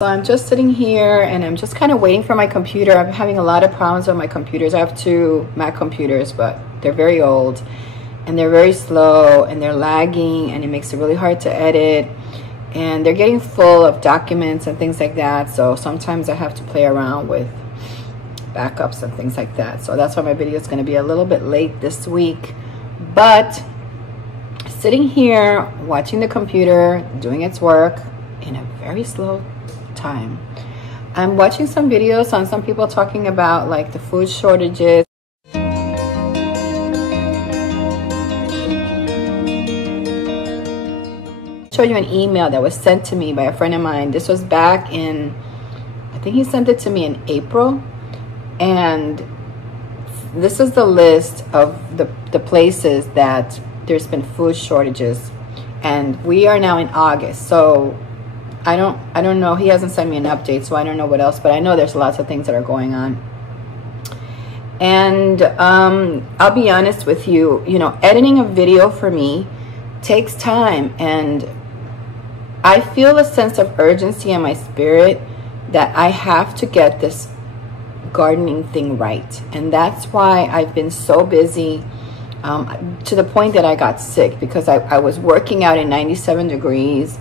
So I'm just sitting here and I'm just kind of waiting for my computer. I'm having a lot of problems with my computers. I have two Mac computers, but they're very old and they're very slow and they're lagging, and it makes it really hard to edit, and they're getting full of documents and things like that. So sometimes I have to play around with backups and things like that. So that's why my video is going to be a little bit late this week. But sitting here watching the computer doing its work in a very slow time. I'm watching some videos on some people talking about like the food shortages. Show you an email that was sent to me by a friend of mine. This was back in, I think he sent it to me in April, and this is the list of the places that there's been food shortages, and we are now in August. So I don't know, he hasn't sent me an update, so I don't know what else, but I know there's lots of things that are going on. And I'll be honest with you, editing a video for me takes time, and I feel a sense of urgency in my spirit that I have to get this gardening thing right. And that's why I've been so busy, to the point that I got sick, because I was working out in 97 degrees.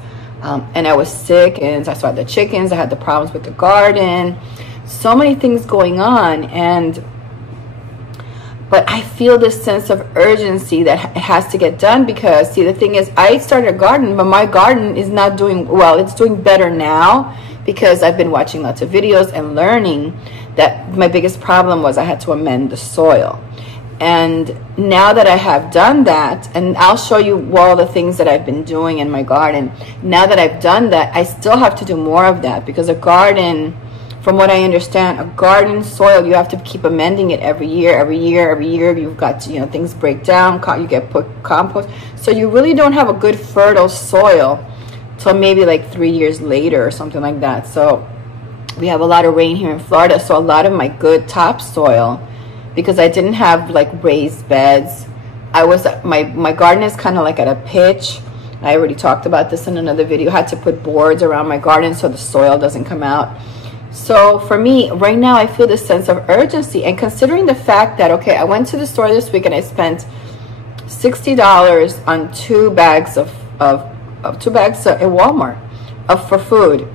And I was sick, and I saw the chickens, I had the problems with the garden, so many things going on, but I feel this sense of urgency that it has to get done, because see, the thing is, I started a garden, but my garden is not doing well. It's doing better now because I've been watching lots of videos and learning that my biggest problem was I had to amend the soil. And now that I have done that, and I'll show you all the things that I've been doing in my garden. Now that I've done that, I still have to do more of that, because a garden, from what I understand, a garden soil, you have to keep amending it every year. You've got to, things break down, you get put compost. So you really don't have a good fertile soil till maybe like 3 years later or something like that. So we have a lot of rain here in Florida, so a lot of my good topsoil, because I didn't have like raised beds, my garden is kind of like at a pitch. I already talked about this in another video. I had to put boards around my garden so the soil doesn't come out. So for me right now, I feel this sense of urgency, and considering the fact that, okay, I went to the store this week and I spent $60 on two bags of at Walmart for food,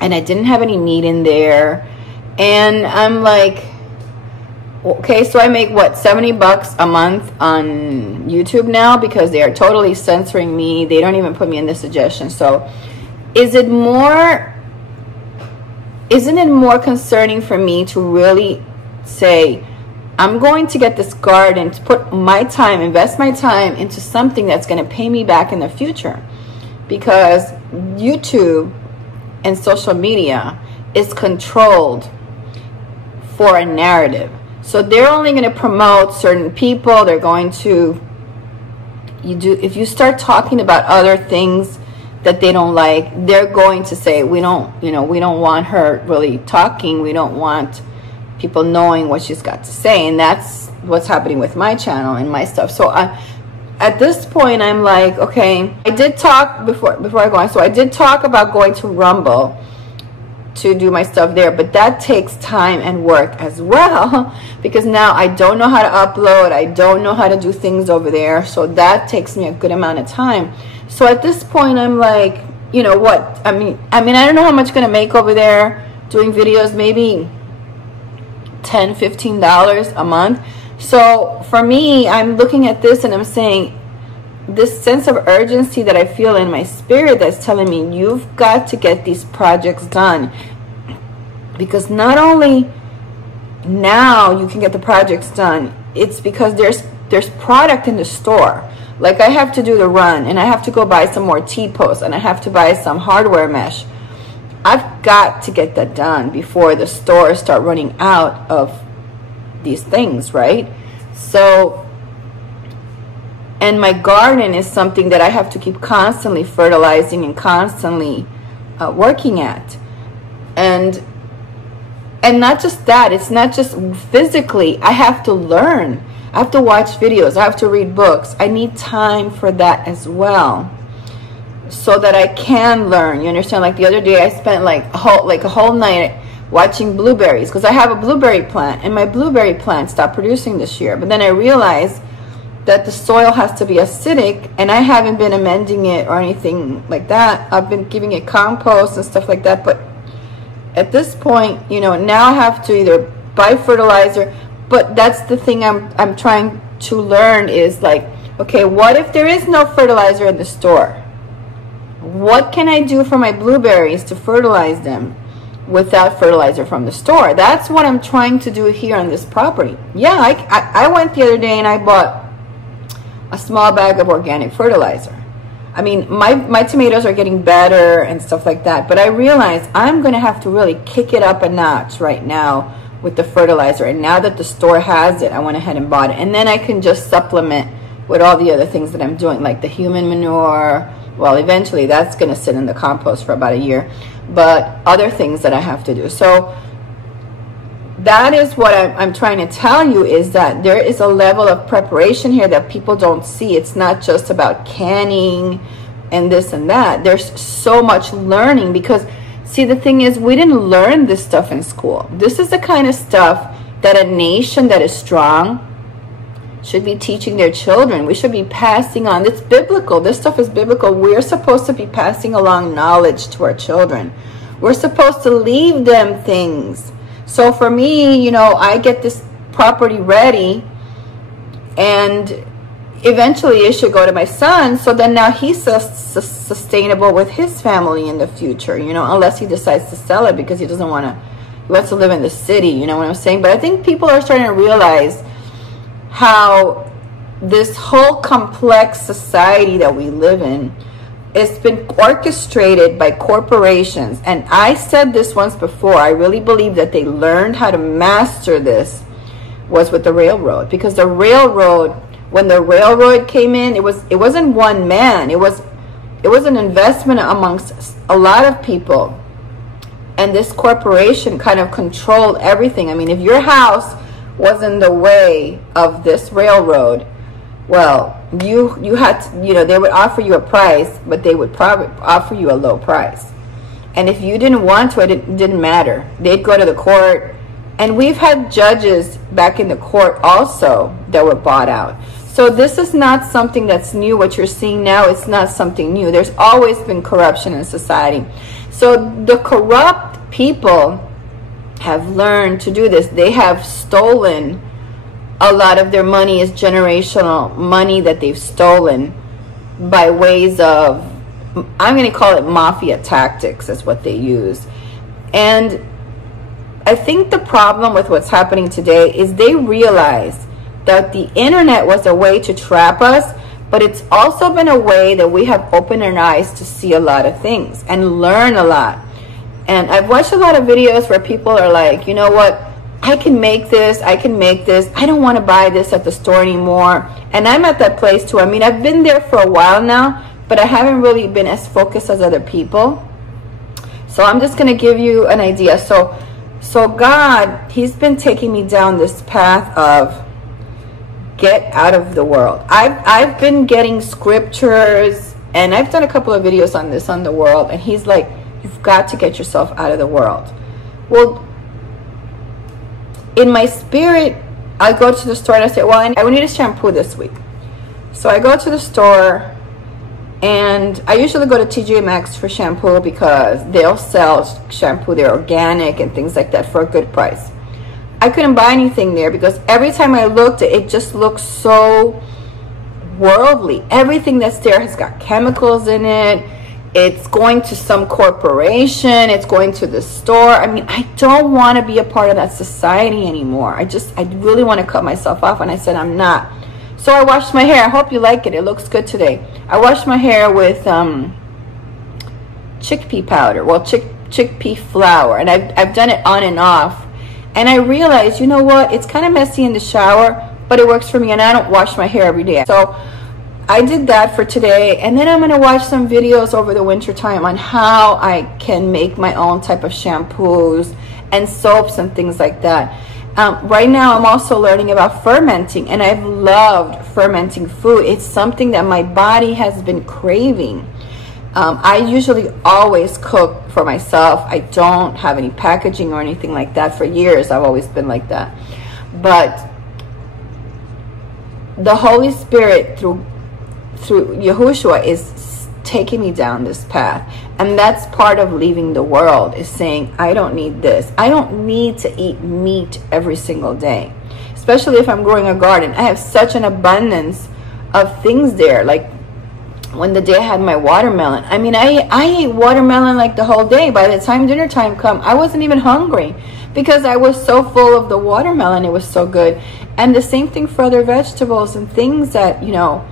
and I didn't have any meat in there, and I'm like, okay, so I make what, $70 a month on YouTube now, because they are totally censoring me. They don't even put me in the suggestions. So isn't it more concerning for me to really say, I'm going to get this garden, to put my time, invest my time into something that's going to pay me back in the future? Because YouTube and social media is controlled for a narrative. So they're only going to promote certain people. They're going to, if you start talking about other things that they don't like, they're going to say, we don't want her really talking. We don't want people knowing what she's got to say. And that's what's happening with my channel and my stuff. So at this point, I'm like, okay, I did talk before I go on. So I did talk about going to Rumble to do my stuff there, but that takes time and work as well, because now I don't know how to upload, I don't know how to do things over there, so that takes me a good amount of time. So at this point, I'm like, what, I mean I don't know how much I'm gonna make over there doing videos, maybe $10-15 a month. So for me, I'm looking at this and I'm saying, this sense of urgency that I feel in my spirit that's telling me, you've got to get these projects done, because not only now you can get the projects done, it's because there's product in the store. Like, I have to do the run, and I have to go buy some more T-posts, and I have to buy some hardware mesh. I've got to get that done before the stores start running out of these things, right? So, and my garden is something that I have to keep constantly fertilizing and constantly working at. And not just that, it's not just physically. I have to learn. I have to watch videos. I have to read books. I need time for that as well. so that I can learn. You understand? Like the other day I spent like a whole night watching blueberries, because I have a blueberry plant, and my blueberry plant stopped producing this year. But then I realized that the soil has to be acidic, and I haven't been amending it or anything like that. I've been giving it compost and stuff like that, but at this point, you know, now I have to either buy fertilizer. But that's the thing I'm trying to learn is like, okay, what if there is no fertilizer in the store? What can I do for my blueberries to fertilize them without fertilizer from the store? That's what I'm trying to do here on this property. Yeah, I went the other day and I bought a small bag of organic fertilizer. I mean, my tomatoes are getting better and stuff like that, but I realized I'm going to have to really kick it up a notch right now with the fertilizer. And now that the store has it, I went ahead and bought it. And then I can just supplement with all the other things that I'm doing, like the human manure. Well, eventually that's going to sit in the compost for about a year, but other things that I have to do. So that is what I'm trying to tell you, is that there is a level of preparation here that people don't see. It's not just about canning and this and that. There's so much learning, because see, the thing is, we didn't learn this stuff in school. This is the kind of stuff that a nation that is strong should be teaching their children. We should be passing on. It's biblical. This stuff is biblical. We're supposed to be passing along knowledge to our children. We're supposed to leave them things. So for me, you know, I get this property ready, and eventually it should go to my son. So then now he's sustainable with his family in the future, you know, unless he decides to sell it because he doesn't want to, he wants to live in the city, you know what I'm saying? But I think people are starting to realize how this whole complex society that we live in, it's been orchestrated by corporations. And I said this once before, I really believe that they learned how to master this was with the railroad. Because the railroad, when the railroad came in, it wasn't one man. It was an investment amongst a lot of people. And this corporation kind of controlled everything. I mean, if your house was in the way of this railroad, well, you had to, you know, they would offer you a price, but they would probably offer you a low price. And if you didn't want to, it didn't matter. They'd go to the court. And we've had judges back in the court also that were bought out. So this is not something that's new. What you're seeing now, it's not something new. There's always been corruption in society. So the corrupt people have learned to do this. They have stolen a lot of their money, is generational money that they've stolen by ways of, I'm going to call it mafia tactics, is what they use. And I think the problem with what's happening today is they realize that the internet was a way to trap us, but it's also been a way that we have opened our eyes to see a lot of things and learn a lot. And I've watched a lot of videos where people are like, you know what, I can make this, I can make this, I don't want to buy this at the store anymore. And I'm at that place too. I mean, I've been there for a while now, but I haven't really been as focused as other people. So I'm just going to give you an idea. So God, he's been taking me down this path of get out of the world. I've been getting scriptures, and I've done a couple of videos on this, on the world, and he's like, you've got to get yourself out of the world. Well, in my spirit, I go to the store and I say, well, I need a shampoo this week. So I go to the store, and I usually go to TJ Maxx for shampoo because they'll sell shampoo, they're organic and things like that for a good price. I couldn't buy anything there because every time I looked, it just looked so worldly. Everything that's there has got chemicals in it. It's going to some corporation. It's going to the store. I mean, I don't want to be a part of that society anymore. I really want to cut myself off. And I said, I'm not. So I washed my hair. I hope you like it. It looks good today. I washed my hair with chickpea powder. Well, chickpea flour. And I've done it on and off. And I realized, you know what? It's kind of messy in the shower, but it works for me. And I don't wash my hair every day. So I did that for today, and then I'm going to watch some videos over the winter time on how I can make my own type of shampoos and soaps and things like that. Right now I'm also learning about fermenting, and I've loved fermenting food. It's something that my body has been craving. I usually always cook for myself. I don't have any packaging or anything like that. For years, I've always been like that. But the Holy Spirit through Yahushua is taking me down this path. And that's part of leaving the world, is saying, I don't need this. I don't need to eat meat every single day, especially if I'm growing a garden. I have such an abundance of things there. Like when the day I had my watermelon, I mean, I ate watermelon like the whole day. By the time dinner time come, I wasn't even hungry because I was so full of the watermelon. It was so good. And the same thing for other vegetables and things that, you know,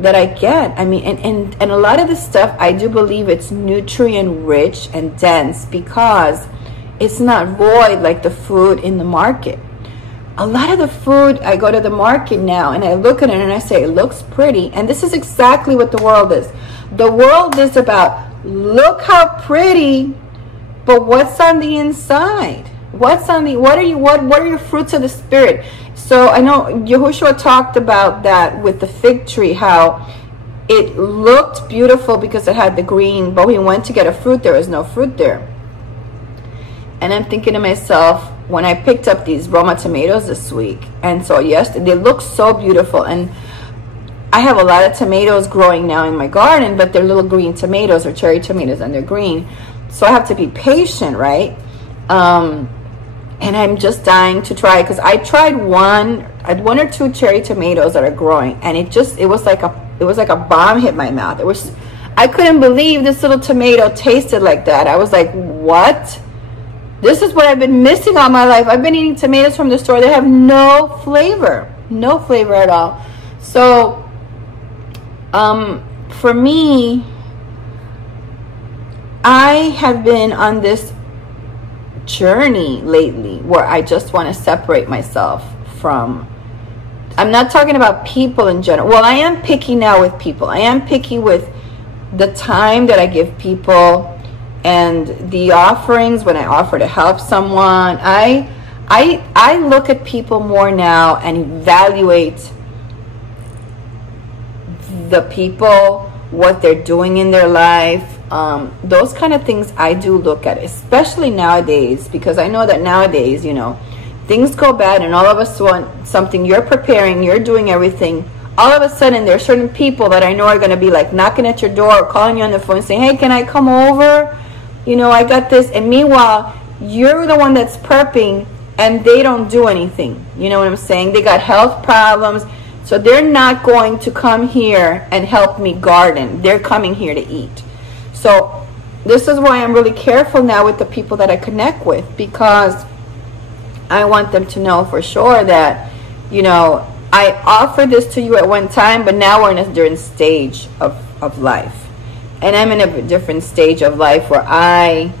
that I get. I mean, and a lot of this stuff, I do believe it's nutrient rich and dense because it's not void like the food in the market. A lot of the food, I go to the market now and I look at it and I say, it looks pretty. And this is exactly what the world is. The world is about, look how pretty, but what's on the inside? What are your fruits of the Spirit? So I know Yahushua talked about that with the fig tree, how it looked beautiful because it had the green, but when we went to get a fruit, there was no fruit there. And I'm thinking to myself, when I picked up these Roma tomatoes this week, and so yesterday, they look so beautiful. And I have a lot of tomatoes growing now in my garden, but they're little green tomatoes or cherry tomatoes, and they're green. So I have to be patient, right? And I'm just dying to try it, because I tried one or two cherry tomatoes that are growing, and it was like a bomb hit my mouth. I couldn't believe this little tomato tasted like that. I was like, what? This is what I've been missing all my life. I've been eating tomatoes from the store. They have no flavor at all. So for me, I have been on this journey lately where I just want to separate myself from, I'm not talking about people in general. Well, I am picky now with people. I am picky with the time that I give people and the offerings when I offer to help someone. I look at people more now and evaluate the people, what they're doing in their life. Those kind of things I do look at, especially nowadays, because I know that nowadays, you know, things go bad and all of a sudden something you're preparing, you're doing everything, all of a sudden there's certain people that I know are going to be like knocking at your door or calling you on the phone saying, hey, can I come over? You know, I got this. And meanwhile, you're the one that's prepping and they don't do anything. You know what I'm saying? They got health problems. So they're not going to come here and help me garden. They're coming here to eat. So this is why I'm really careful now with the people that I connect with, because I want them to know for sure that, you know, I offered this to you at one time, but now we're in a different stage of life. And I'm in a different stage of life where I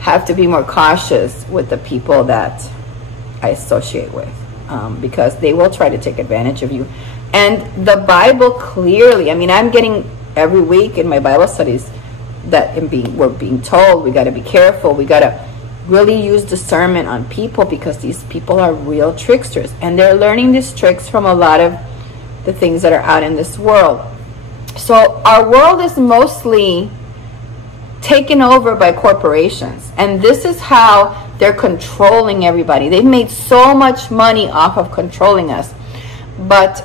have to be more cautious with the people that I associate with, because they will try to take advantage of you. And the Bible clearly, I mean, I'm getting every week in my Bible studies that we're being told we got to be careful. We got to really use discernment on people, because these people are real tricksters, and they're learning these tricks from a lot of the things that are out in this world. So our world is mostly taken over by corporations, and this is how they're controlling everybody. They've made so much money off of controlling us, but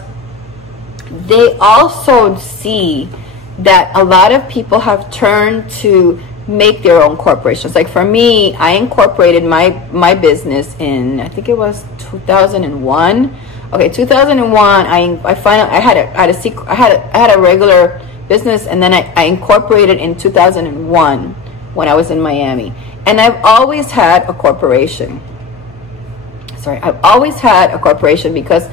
they also see that a lot of people have turned to make their own corporations. Like for me, I incorporated my business in, I think it was 2001. Okay, 2001. I finally I had a regular business, and then I incorporated in 2001 when I was in Miami. And I've always had a corporation. I've always had a corporation, because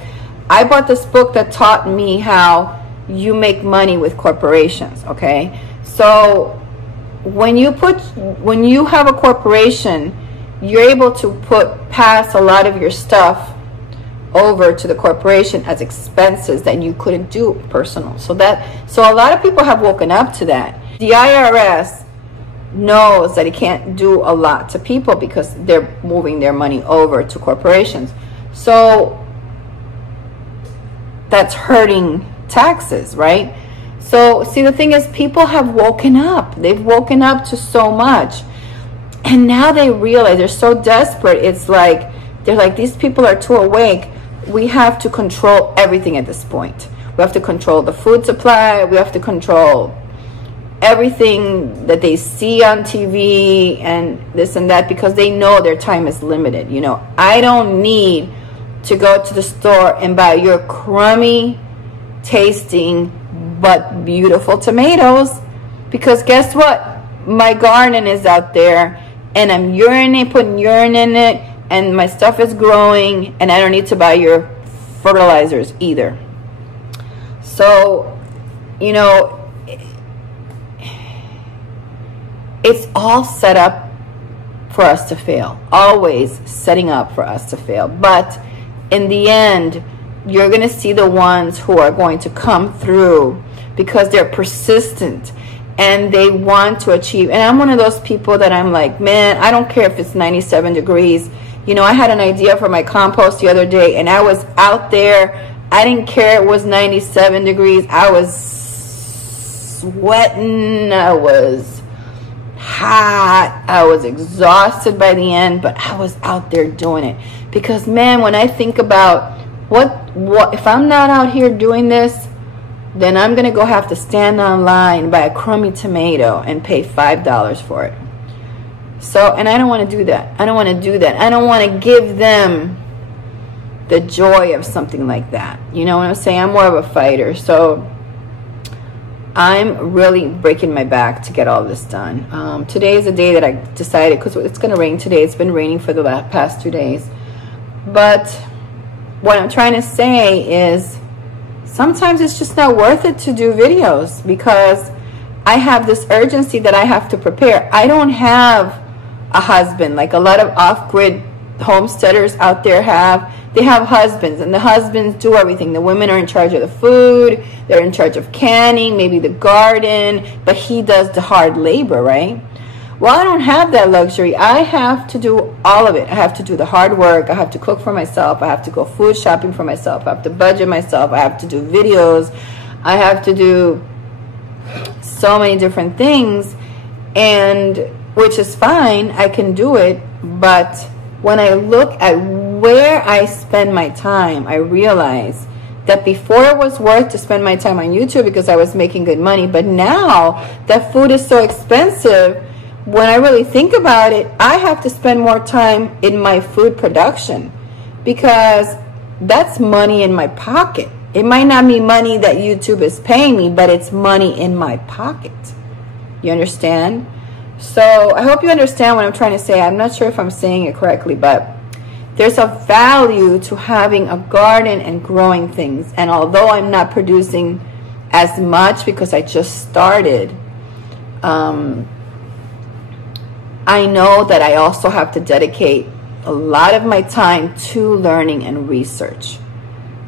I bought this book that taught me how you make money with corporations. Okay, so when you have a corporation, you're able to pass a lot of your stuff over to the corporation as expenses that you couldn't do personal. So a lot of people have woken up to that. The IRS knows that it can't do a lot to people because they're moving their money over to corporations. So that's hurting taxes, right? So see, the thing is, people have woken up. They've woken up to so much. And now they realize they're so desperate. It's like, they're like, these people are too awake. We have to control everything at this point. We have to control the food supply. We have to control everything that they see on TV and this and that, because they know their time is limited. You know, I don't need to go to the store and buy your crummy tasting but beautiful tomatoes, because guess what? My garden is out there and I'm putting urine in it, and my stuff is growing, and I don't need to buy your fertilizers either. So, you know, it's all set up for us to fail, always setting up for us to fail. But in the end, you're going to see the ones who are going to come through because they're persistent and they want to achieve. And I'm one of those people that I'm like, man, I don't care if it's 97 degrees. You know, I had an idea for my compost the other day, and I was out there. I didn't care it was 97 degrees. I was sweating. I was hot. I was exhausted by the end, but I was out there doing it. Because, man, when I think about what if I'm not out here doing this, then I'm going to go have to stand online and buy a crummy tomato and pay $5 for it. So, and I don't want to do that. I don't want to do that. I don't want to give them the joy of something like that. You know what I'm saying? I'm more of a fighter. So I'm really breaking my back to get all this done. Today is a day that I decided, because it's going to rain today. It's been raining for the past 2 days. But what I'm trying to say is, sometimes it's just not worth it to do videos, because I have this urgency that I have to prepare. I don't have a husband like a lot of off-grid homesteaders out there have. They have husbands, and the husbands do everything. The women are in charge of the food, they're in charge of canning, maybe the garden, but he does the hard labor, right? Well, I don't have that luxury. I have to do all of it. I have to do the hard work. I have to cook for myself. I have to go food shopping for myself. I have to budget myself. I have to do videos. I have to do so many different things, and which is fine. I can do it. But when I look at where I spend my time, I realize that before it was worth to spend my time on YouTube because I was making good money. But now that food is so expensive, when I really think about it, I have to spend more time in my food production, because that's money in my pocket. It might not be money that YouTube is paying me, but it's money in my pocket. You understand? So I hope you understand what I'm trying to say. I'm not sure if I'm saying it correctly, but there's a value to having a garden and growing things. And although I'm not producing as much because I just started, I know that I also have to dedicate a lot of my time to learning and research.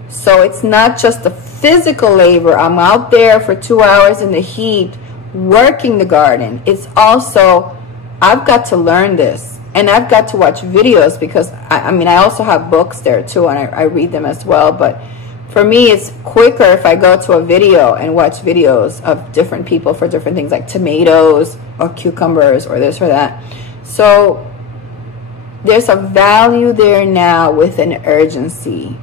So it's not just the physical labor. I'm out there for 2 hours in the heat working the garden. It's also, I've got to learn this, and I've got to watch videos, because I mean, I also have books there too, and I read them as well. But for me, it's quicker if I go to a video and watch videos of different people for different things, like tomatoes or cucumbers or this or that. So there's a value there now with an urgency.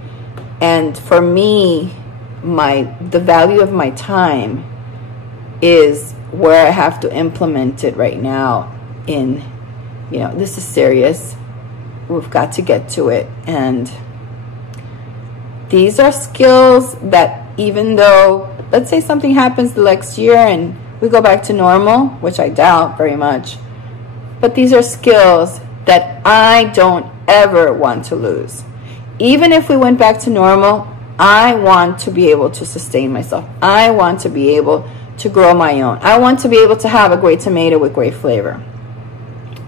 And for me, the value of my time is where I have to implement it right now. In, you know, this is serious. We've got to get to it. And these are skills that, even though, let's say something happens the next year and we go back to normal, which I doubt very much, but these are skills that I don't ever want to lose. Even if we went back to normal, I want to be able to sustain myself. I want to be able to grow my own. I want to be able to have a great tomato with great flavor.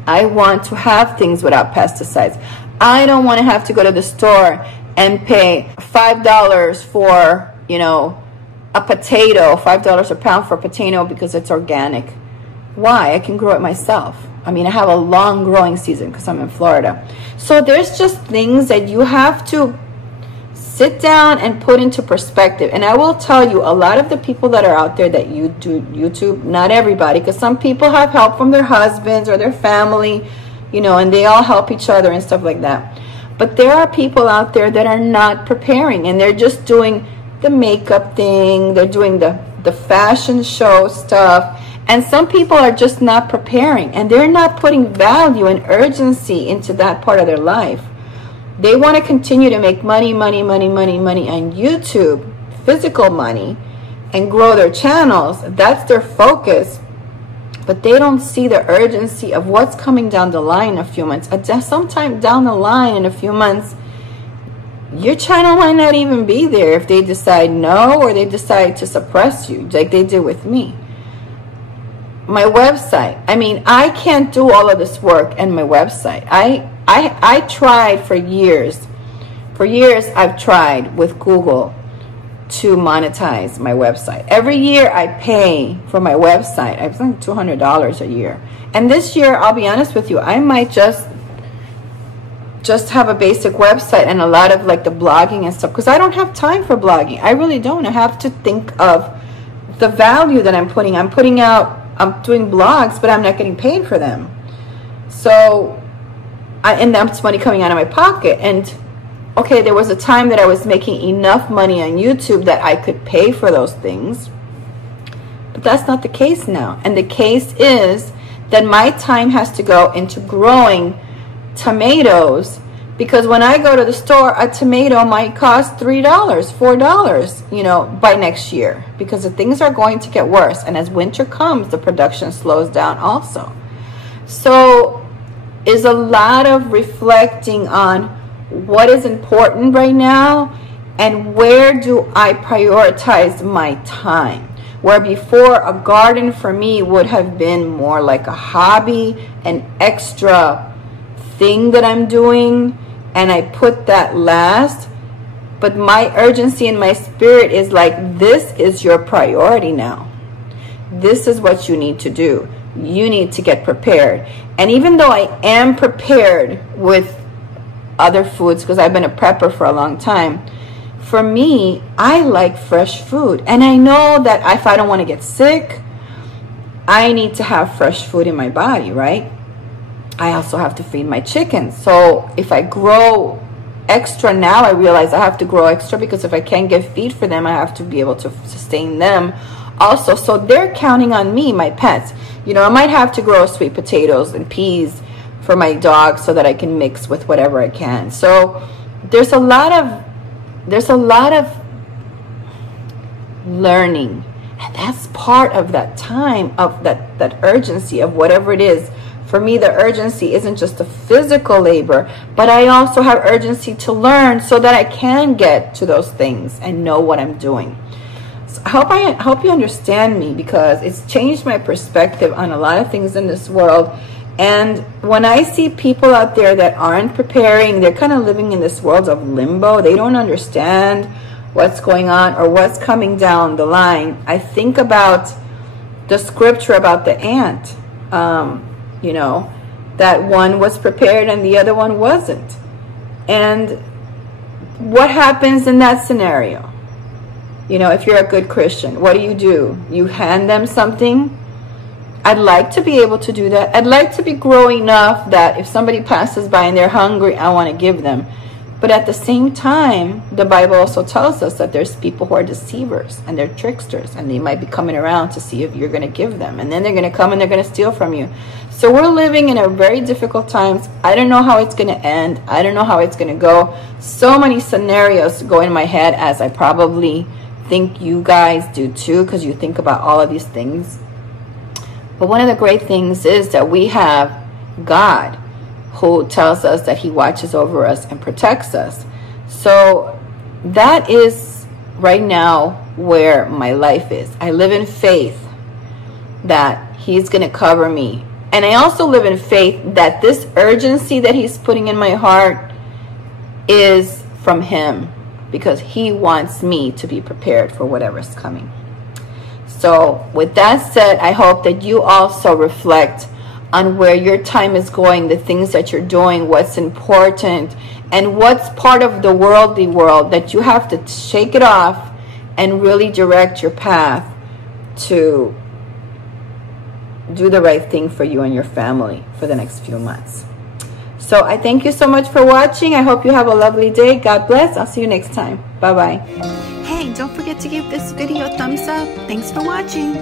I want to have things without pesticides. I don't want to have to go to the store and pay $5 for, you know, a potato, $5 a pound for a potato because it's organic. Why? I can grow it myself. I mean, I have a long growing season because I'm in Florida. So there's just things that you have to Sit down and put into perspective. And I will tell you, a lot of the people that are out there that you do YouTube, not everybody, because some people have help from their husbands or their family, you know, and they all help each other and stuff like that. But there are people out there that are not preparing, and they're just doing the makeup thing, they're doing the fashion show stuff, and some people are just not preparing, and they're not putting value and urgency into that part of their life. They want to continue to make money on YouTube, physical money, and grow their channels. That's their focus. But they don't see the urgency of what's coming down the line in a few months. Sometime down the line in a few months, your channel might not even be there if they decide no, or they decide to suppress you like they did with me. My website, I mean, I can't do all of this work in my website. I tried for years. For years, I've tried with Google to monetize my website. Every year I pay for my website. I think $200 a year. And this year, I'll be honest with you, I might just have a basic website and a lot of like the blogging and stuff, because I don't have time for blogging. I really don't. I have to think of the value that I'm putting. I'm doing blogs, but I'm not getting paid for them. So, and that's money coming out of my pocket. And okay, there was a time that I was making enough money on YouTube that I could pay for those things. But that's not the case now. And the case is that my time has to go into growing tomatoes, because when I go to the store, a tomato might cost $3, $4, you know, by next year, because the things are going to get worse. And as winter comes, the production slows down also. So is a lot of reflecting on what is important right now and where do I prioritize my time. Where before a garden for me would have been more like a hobby, an extra thing that I'm doing, and I put that last. But my urgency in my spirit is like, this is your priority now. This is what you need to do. You need to get prepared. And even though I am prepared with other foods, because I've been a prepper for a long time, for me, I like fresh food. And I know that if I don't want to get sick, I need to have fresh food in my body, right? I also have to feed my chickens. So if I grow extra now, I realize I have to grow extra, because if I can't get feed for them, I have to be able to sustain them also. So they're counting on me, my pets. You know, I might have to grow sweet potatoes and peas for my dog so that I can mix with whatever I can. So there's a lot of learning, and that's part of that time, of that urgency of whatever it is. For me, the urgency isn't just the physical labor, but I also have urgency to learn so that I can get to those things and know what I'm doing. So I hope you understand me, because it's changed my perspective on a lot of things in this world. And when I see people out there that aren't preparing, they're kind of living in this world of limbo. They don't understand what's going on or what's coming down the line. I think about the scripture about the ant. You know, that one was prepared and the other one wasn't. And what happens in that scenario? You know, if you're a good Christian, what do? You hand them something. I'd like to be able to do that. I'd like to be growing enough that if somebody passes by and they're hungry, I want to give them. But at the same time, the Bible also tells us that there's people who are deceivers and they're tricksters, and they might be coming around to see if you're going to give them, and then they're going to come and they're going to steal from you. So we're living in a very difficult times. I don't know how it's going to end. I don't know how it's going to go. So many scenarios go in my head, as I probably think you guys do too, because you think about all of these things. But one of the great things is that we have God, who tells us that he watches over us and protects us. So that is right now where my life is. I live in faith that he's going to cover me. And I also live in faith that this urgency that he's putting in my heart is from him, because he wants me to be prepared for whatever's coming. So with that said, I hope that you also reflect on where your time is going, the things that you're doing, what's important, and what's part of the worldly world that you have to shake it off and really direct your path to do the right thing for you and your family for the next few months. So I thank you so much for watching. I hope you have a lovely day. God bless. I'll see you next time. Bye-bye. Hey, don't forget to give this video a thumbs up. Thanks for watching.